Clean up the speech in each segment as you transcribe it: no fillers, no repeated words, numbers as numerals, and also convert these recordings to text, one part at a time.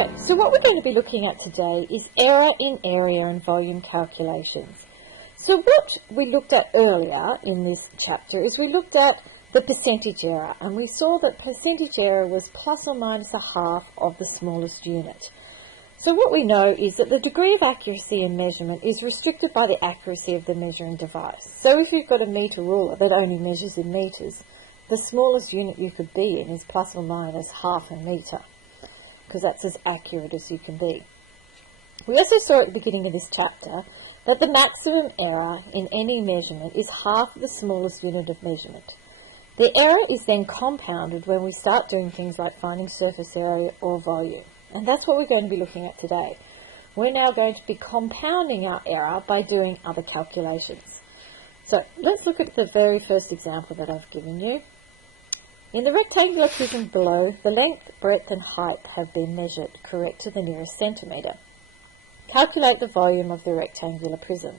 Okay, so what we're going to be looking at today is error in area and volume calculations. So what we looked at earlier in this chapter is we looked at the percentage error, and we saw that percentage error was plus or minus a half of the smallest unit. So what we know is that the degree of accuracy in measurement is restricted by the accuracy of the measuring device. So if you've got a metre ruler that only measures in metres, the smallest unit you could be in is plus or minus half a metre, because that's as accurate as you can be. We also saw at the beginning of this chapter that the maximum error in any measurement is half the smallest unit of measurement. The error is then compounded when we start doing things like finding surface area or volume. And that's what we're going to be looking at today. We're now going to be compounding our error by doing other calculations. So let's look at the very first example that I've given you. In the rectangular prism below, the length, breadth and height have been measured, correct to the nearest centimetre. Calculate the volume of the rectangular prism.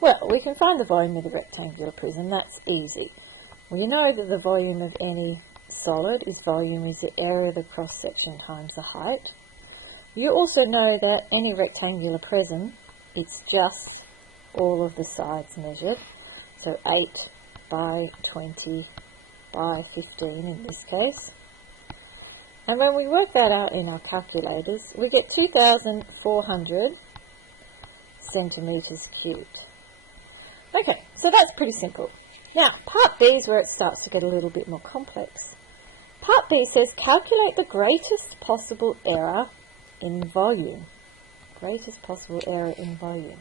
Well, we can find the volume of the rectangular prism. That's easy. We know that the volume of any solid is the area of the cross-section times the height. You also know that any rectangular prism, it's just all of the sides measured. So 8 by 20 by 15 in this case. And when we work that out in our calculators, we get 2,400 centimetres cubed. Okay, so that's pretty simple. Now, part B is where it starts to get a little bit more complex. Part B says calculate the greatest possible error in volume. Greatest possible error in volume.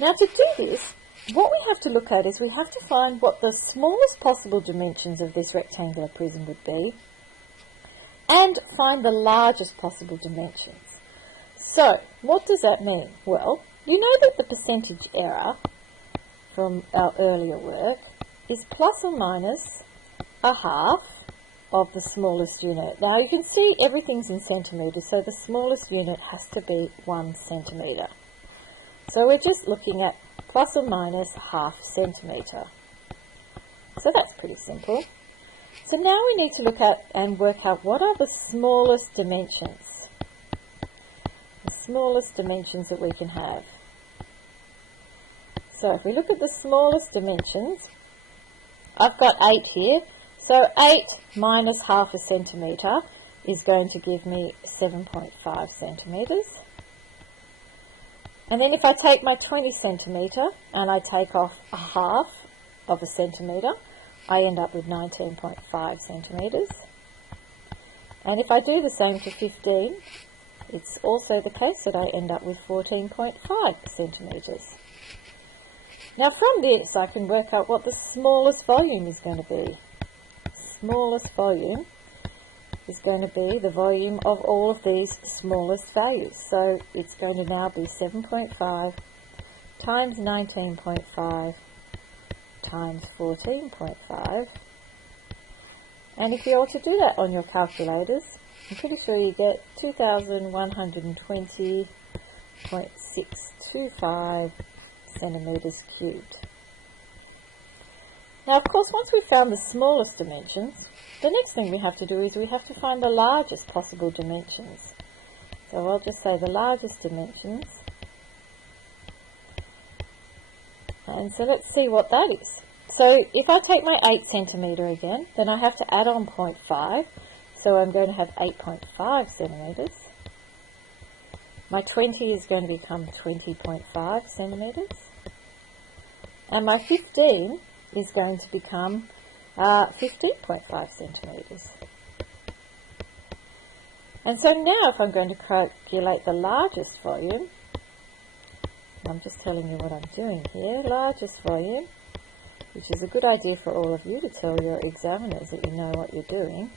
Now, to do this, what we have to look at is we have to find what the smallest possible dimensions of this rectangular prism would be and find the largest possible dimensions. So, what does that mean? Well, you know that the percentage error from our earlier work is plus or minus a half of the smallest unit. Now you can see everything's in centimetres, so the smallest unit has to be 1 centimetre. So we're just looking at plus or minus half centimetre. So that's pretty simple. So now we need to look at and work out what are the smallest dimensions. The smallest dimensions that we can have. So if we look at the smallest dimensions, I've got 8 here. So 8 minus half a centimetre is going to give me 7.5 centimetres. And then if I take my 20 centimetre and I take off a half of a centimetre, I end up with 19.5 centimetres. And if I do the same for 15, it's also the case that I end up with 14.5 centimetres. Now from this I can work out what the smallest volume is going to be. Smallest volume is going to be the volume of all of these smallest values. So it's going to now be 7.5 times 19.5 times 14.5. And if you were to do that on your calculators, I'm pretty sure you get 2,120.625 centimetres cubed. Now, of course, once we've found the smallest dimensions, the next thing we have to do is we have to find the largest possible dimensions. So I'll just say the largest dimensions. And so let's see what that is. So if I take my 8 centimetre again, then I have to add on 0.5. So I'm going to have 8.5 centimetres. My 20 is going to become 20.5 centimetres. And my 15 is going to become 15.5 centimetres. And so now if I'm going to calculate the largest volume, I'm just telling you what I'm doing here, largest volume, which is a good idea for all of you to tell your examiners that you know what you're doing,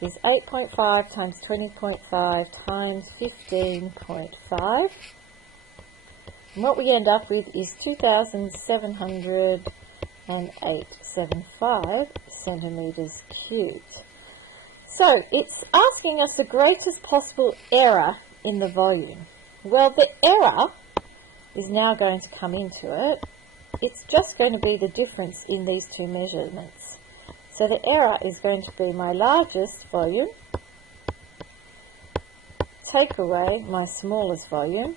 is 8.5 times 20.5 times 15.5. And what we end up with is 2,708.75 centimetres cubed. So it's asking us the greatest possible error in the volume. Well, the error is now going to come into it. It's just going to be the difference in these two measurements. So the error is going to be my largest volume take away my smallest volume,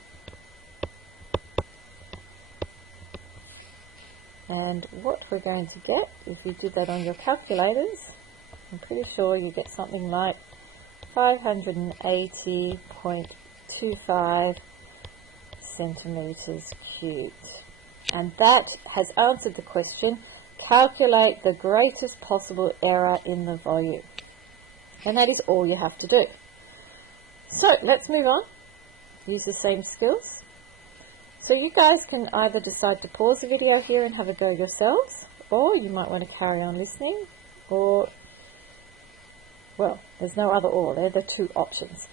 and what we're going to get, if you did that on your calculators, I'm pretty sure you get something like 580.25 centimetres cubed. And that has answered the question, calculate the greatest possible error in the volume. And that is all you have to do. So let's move on. Use the same skills. So you guys can either decide to pause the video here and have a go yourselves, or you might want to carry on listening, or, well, there's no other or, they're the two options.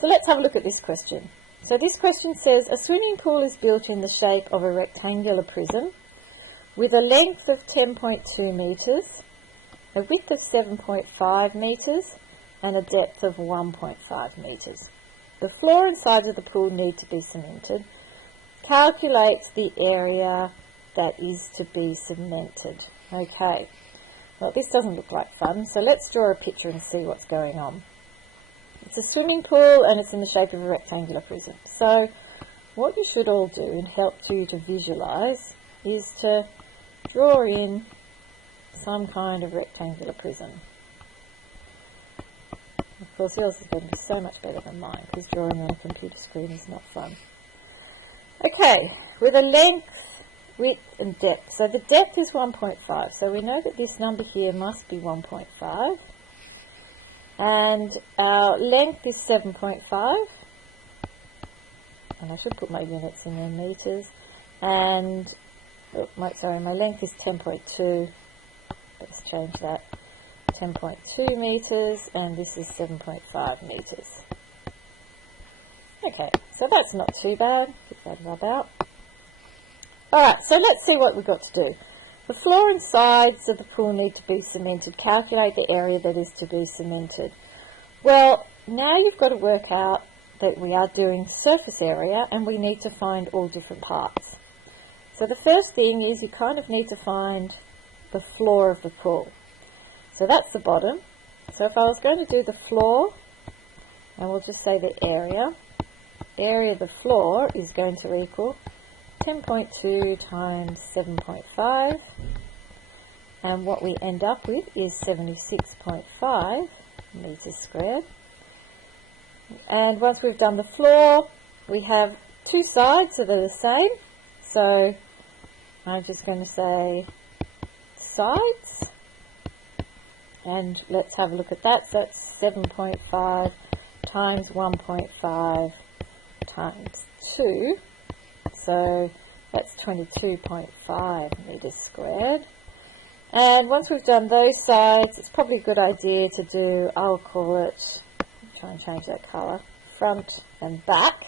So let's have a look at this question. So this question says, a swimming pool is built in the shape of a rectangular prism with a length of 10.2 metres, a width of 7.5 metres, and a depth of 1.5 metres. The floor and sides of the pool need to be cemented. Calculate the area that is to be cemented. Okay, well, this doesn't look like fun, so let's draw a picture and see what's going on. It's a swimming pool and it's in the shape of a rectangular prism. So what you should all do and help you to visualise is to draw in some kind of rectangular prism. Of course, yours is going to be so much better than mine because drawing on a computer screen is not fun. Okay, with a length, width and depth. So the depth is 1.5. So we know that this number here must be 1.5. And our length is 7.5. And I should put my units in there, metres. And, my length is 10.2. Let's change that. 10.2 metres, and this is 7.5 metres. Okay, so that's not too bad. Pick that rub out. Alright, so let's see what we've got to do. The floor and sides of the pool need to be cemented. Calculate the area that is to be cemented. Well, now you've got to work out that we are doing surface area and we need to find all different parts. So the first thing is you kind of need to find the floor of the pool. So that's the bottom. So if I was going to do the floor, and we'll just say the area of the floor is going to equal 10.2 times 7.5, and what we end up with is 76.5 metres squared. And once we've done the floor, we have two sides that are the same, so I'm just going to say sides, and let's have a look at that. So that's 7.5 times 1.5 times 2, so that's 22.5 metres squared. And once we've done those sides, it's probably a good idea to do, I'll call it, try and change that colour, front and back.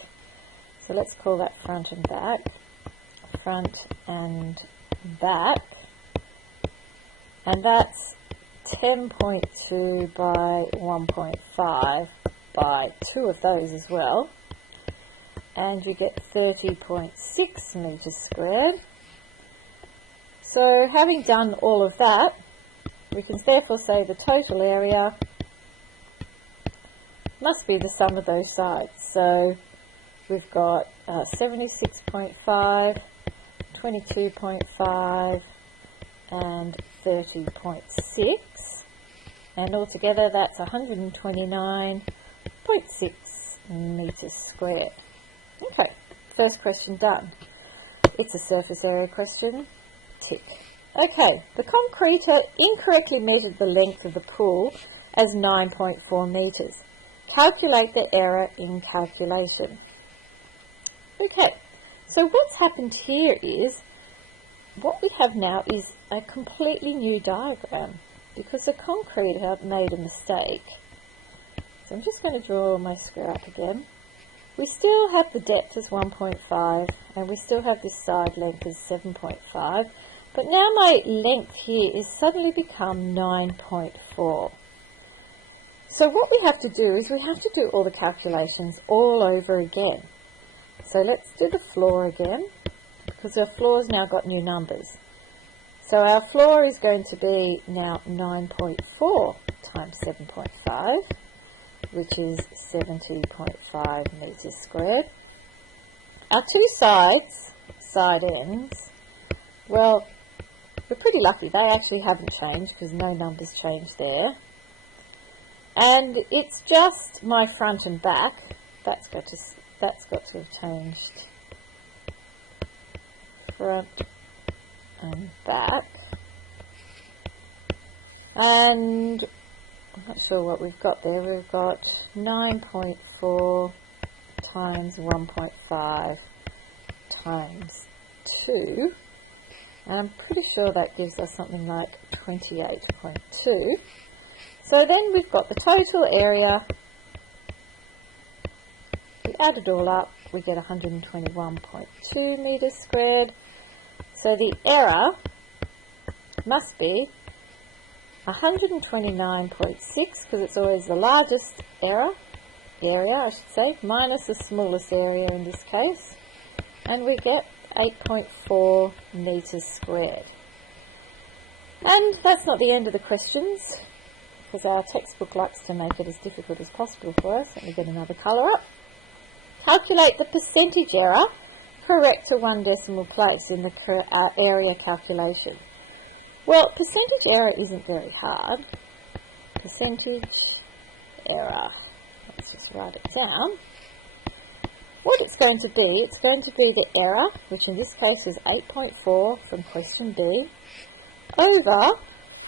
So let's call that front and back, front and back, and that's 10.2 by 1.5 by 2 of those as well, and you get 30.6 metres squared. So having done all of that, we can therefore say the total area must be the sum of those sides. So we've got 76.5, 22.5 and 30.6, and altogether that's 129.6 metres squared. Okay, first question done. It's a surface area question. Tick. Okay, the concreter incorrectly measured the length of the pool as 9.4 metres. Calculate the error in calculation. Okay, so what's happened here is, what we have now is a completely new diagram because the concreter made a mistake. So I'm just going to draw my square up again. We still have the depth as 1.5 and we still have this side length as 7.5, but now my length here is suddenly become 9.4. So what we have to do is we have to do all the calculations all over again. So let's do the floor again, because our floor's now got new numbers. So our floor is going to be now 9.4 times 7.5, which is 70.5 metres squared. Our two side ends, well, we're pretty lucky. They actually haven't changed because no numbers changed there. And it's just my front and back. That's got to have changed. Front and back. And I'm not sure what we've got there. We've got 9.4 times 1.5 times 2. And I'm pretty sure that gives us something like 28.2. So then we've got the total area. We add it all up, we get 121.2 metres squared. So the error must be 129.6, because it's always the largest area I should say, minus the smallest area in this case, and we get 8.4 metres squared. And that's not the end of the questions, because our textbook likes to make it as difficult as possible for us. Let me get another colour up. Calculate the percentage error correct to one decimal place in the area calculation. Well, percentage error isn't very hard. Percentage error. Let's just write it down. What it's going to be the error, which in this case is 8.4 from question B, over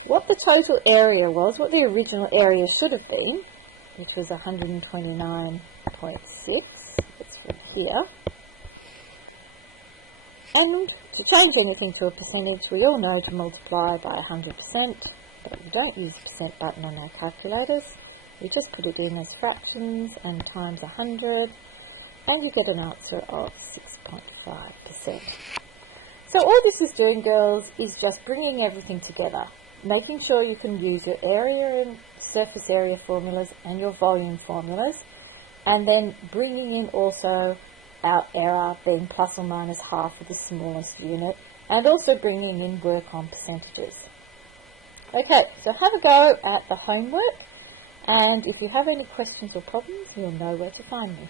what the total area was, what the original area should have been, which was 129.6. It's from here. And to change anything to a percentage, we all know to multiply by 100%, but we don't use the percent button on our calculators. We just put it in as fractions and times 100, and you get an answer of 6.5%. So all this is doing, girls, is just bringing everything together, making sure you can use your area and surface area formulas and your volume formulas, and then bringing in also our error being plus or minus half of the smallest unit, and also bringing in work on percentages. Okay, so have a go at the homework, and if you have any questions or problems, you'll know where to find me.